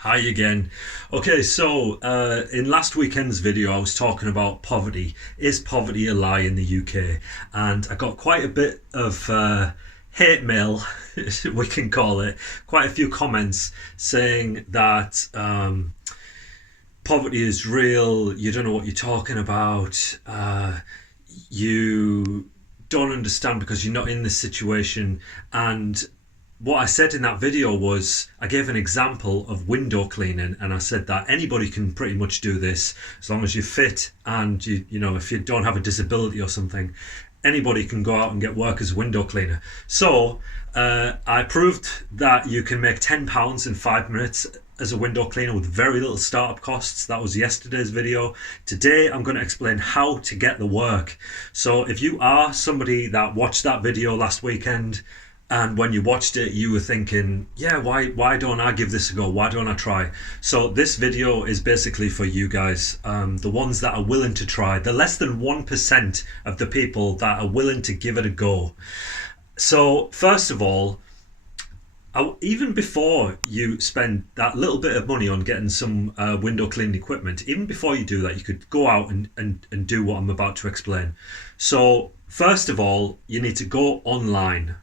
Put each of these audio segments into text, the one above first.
Hi again. Okay, so in last weekend's video, I was talking about poverty. Is poverty a lie in the UK? And I got quite a bit of hate mail, we can call it, quite a few comments saying that poverty is real, you don't know what you're talking about, you don't understand because you're not in this situation. And what I said in that video was I gave an example of window cleaning, and I said that anybody can pretty much do this as long as you're fit and you know, if you don't have a disability or something, anybody can go out and get work as a window cleaner. So I proved that you can make £10 in 5 minutes as a window cleaner with very little startup costs. That was yesterday's video. Today I'm going to explain how to get the work. So if you are somebody that watched that video last weekend, and when you watched it you were thinking, yeah, why don't I give this a go, why don't I try? So this video is basically for you guys, the ones that are willing to try, the less than 1% of the people that are willing to give it a go. So first of all, even before you spend that little bit of money on getting some window cleaning equipment, even before you do that, you could go out and do what I'm about to explain. So first of all, you need to go online.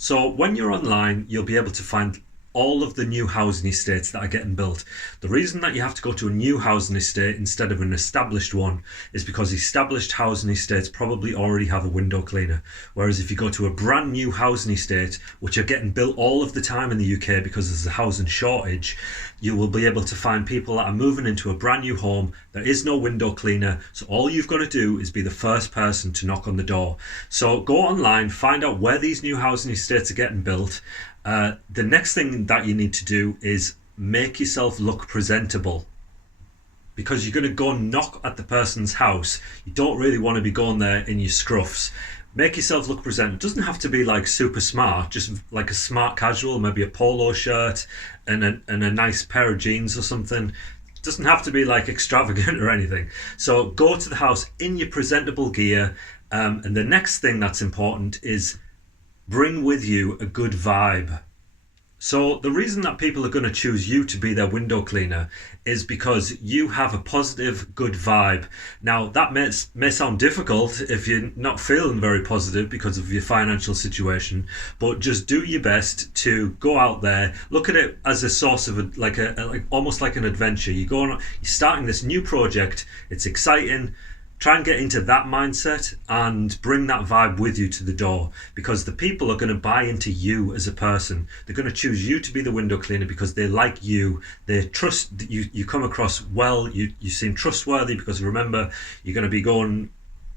So when you're online, you'll be able to find all of the new housing estates that are getting built. The reason that you have to go to a new housing estate instead of an established one is because established housing estates probably already have a window cleaner. Whereas if you go to a brand new housing estate, which are getting built all of the time in the UK because there's a housing shortage, you will be able to find people that are moving into a brand new home. There is no window cleaner, so all you've got to do is be the first person to knock on the door. So go online, find out where these new housing estates are getting built. The next thing that you need to do is make yourself look presentable, because you're going to go and knock at the person's house. You don't really want to be going there in your scruffs. Make yourself look presentable. It doesn't have to be like super smart, just like a smart casual, maybe a polo shirt and a nice pair of jeans or something. It doesn't have to be like extravagant or anything. So go to the house in your presentable gear. And the next thing that's important is bring with you a good vibe. So the reason that people are going to choose you to be their window cleaner is because you have a positive, good vibe. Now that may sound difficult if you're not feeling very positive because of your financial situation, but just do your best to go out there, look at it as a source of like almost like an adventure. You're starting this new project, it's exciting. Try and get into that mindset and bring that vibe with you to the door, because the people are going to buy into you as a person. They're going to choose you to be the window cleaner because they like you. They trust you. You come across well. You seem trustworthy because remember, you're going to be going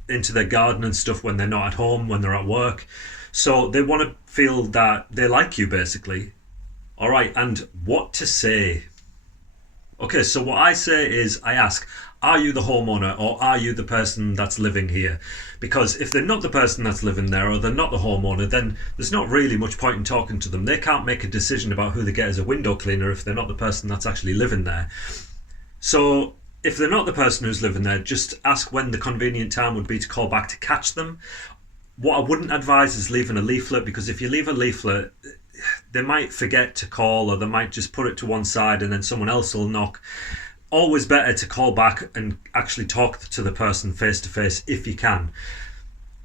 into their garden and stuff when they're not at home, when they're at work. So they want to feel that they like you, basically. All right, and what to say? Okay, so what I say is I ask, are you the homeowner or are you the person that's living here? Because if they're not the person that's living there or they're not the homeowner, then there's not really much point in talking to them. They can't make a decision about who they get as a window cleaner if they're not the person that's actually living there. So if they're not the person who's living there, just ask when the convenient time would be to call back to catch them. What I wouldn't advise is leaving a leaflet, because if you leave a leaflet, they might forget to call, or they might just put it to one side and then someone else will knock. Always better to call back and actually talk to the person face to face if you can.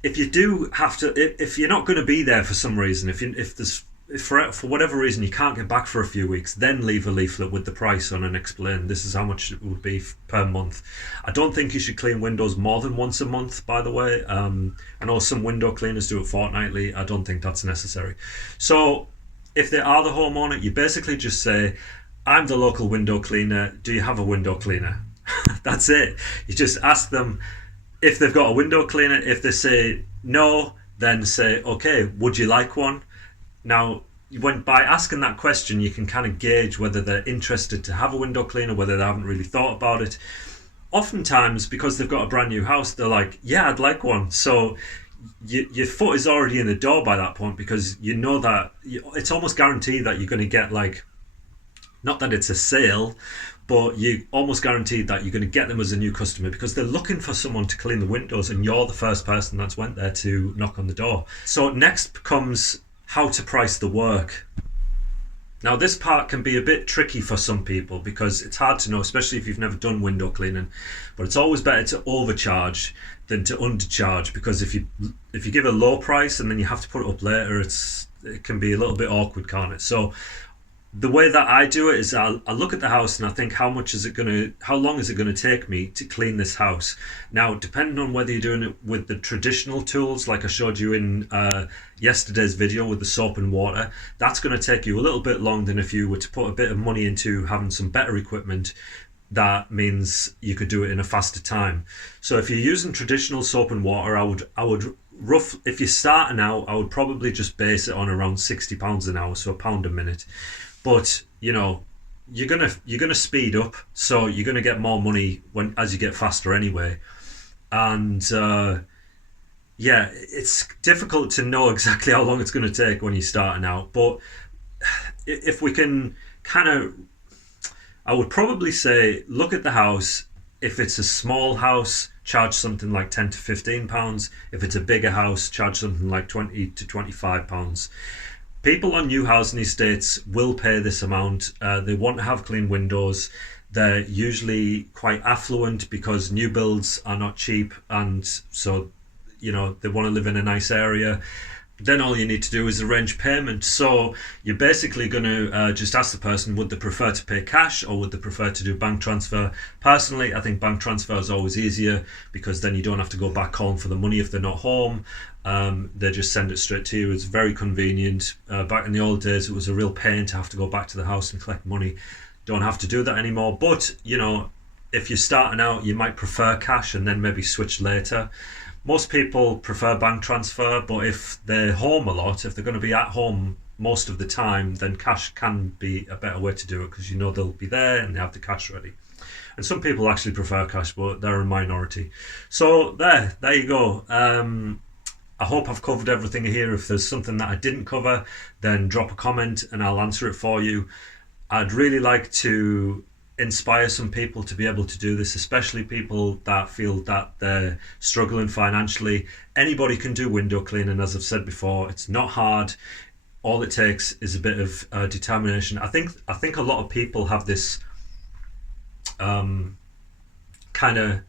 If you do have to, if you're not going to be there for some reason, if for whatever reason you can't get back for a few weeks, then leave a leaflet with the price on and explain this is how much it would be per month. I don't think you should clean windows more than once a month, by the way. I know some window cleaners do it fortnightly. I don't think that's necessary. So if they are the homeowner, you basically just say, I'm the local window cleaner, do you have a window cleaner? That's it. You just ask them if they've got a window cleaner. If they say no, then say, okay, would you like one? Now, by asking that question, you can kind of gauge whether they're interested to have a window cleaner, whether they haven't really thought about it. Oftentimes, because they've got a brand new house, they're like, yeah, I'd like one. So your foot is already in the door by that point, because you know that it's almost guaranteed that you're going to get, like, not that it's a sale, but you almost guaranteed that you're going to get them as a new customer, because they're looking for someone to clean the windows and you're the first person that's went there to knock on the door. So next comes how to price the work. Now, this part can be a bit tricky for some people because it's hard to know, especially if you've never done window cleaning. But it's always better to overcharge than to undercharge, because if you give a low price and then you have to put it up later, it can be a little bit awkward, can't it? So the way that I do it is I look at the house and I think, how long is it going to take me to clean this house? Now, depending on whether you're doing it with the traditional tools, like I showed you in yesterday's video with the soap and water, that's going to take you a little bit longer than if you were to put a bit of money into having some better equipment. That means you could do it in a faster time. So if you're using traditional soap and water, I would if you're starting out, I would probably just base it on around £60 an hour, so £1 a minute. But you're gonna speed up, so you're gonna get more money as you get faster anyway. And it's difficult to know exactly how long it's going to take when you're starting out. But if we can I would probably say, look at the house. If it's a small house, charge something like £10 to £15. If it's a bigger house, charge something like £20 to £25. People on new housing estates will pay this amount. They want to have clean windows. They're usually quite affluent because new builds are not cheap, and so they want to live in a nice area. Then all you need to do is arrange payment. So you're basically going to just ask the person, would they prefer to pay cash or would they prefer to do bank transfer? Personally, I think bank transfer is always easier, because then you don't have to go back calling for the money if they're not home. They just send it straight to you. It's very convenient. Back in the old days, it was a real pain to have to go back to the house and collect money. Don't have to do that anymore. But, if you're starting out, you might prefer cash and then maybe switch later. Most people prefer bank transfer, but if they're home a lot, if they're going to be at home most of the time, then cash can be a better way to do it, because they'll be there and they have the cash ready. And some people actually prefer cash, but they're a minority. So there you go. I hope I've covered everything here. If there's something that I didn't cover, then drop a comment and I'll answer it for you. I'd really like to inspire some people to be able to do this, especially people that feel that they're struggling financially. Anybody can do window cleaning, as I've said before. It's not hard. All it takes is a bit of determination. I think a lot of people have this kind of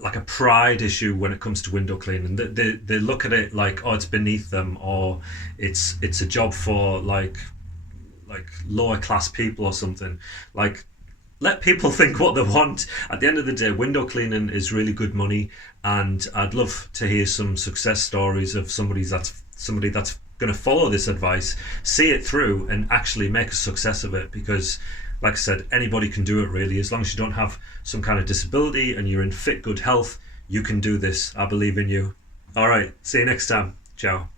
like a pride issue when it comes to window cleaning. They look at it like, oh, it's beneath them, or it's a job for like lower class people or something. Like, let people think what they want. At the end of the day, window cleaning is really good money, and I'd love to hear some success stories of somebody that's going to follow this advice, see it through, and actually make a success of it. Because, like I said, anybody can do it really. As long as you don't have some kind of disability and you're in fit, good health, you can do this. I believe in you. All right, see you next time. Ciao.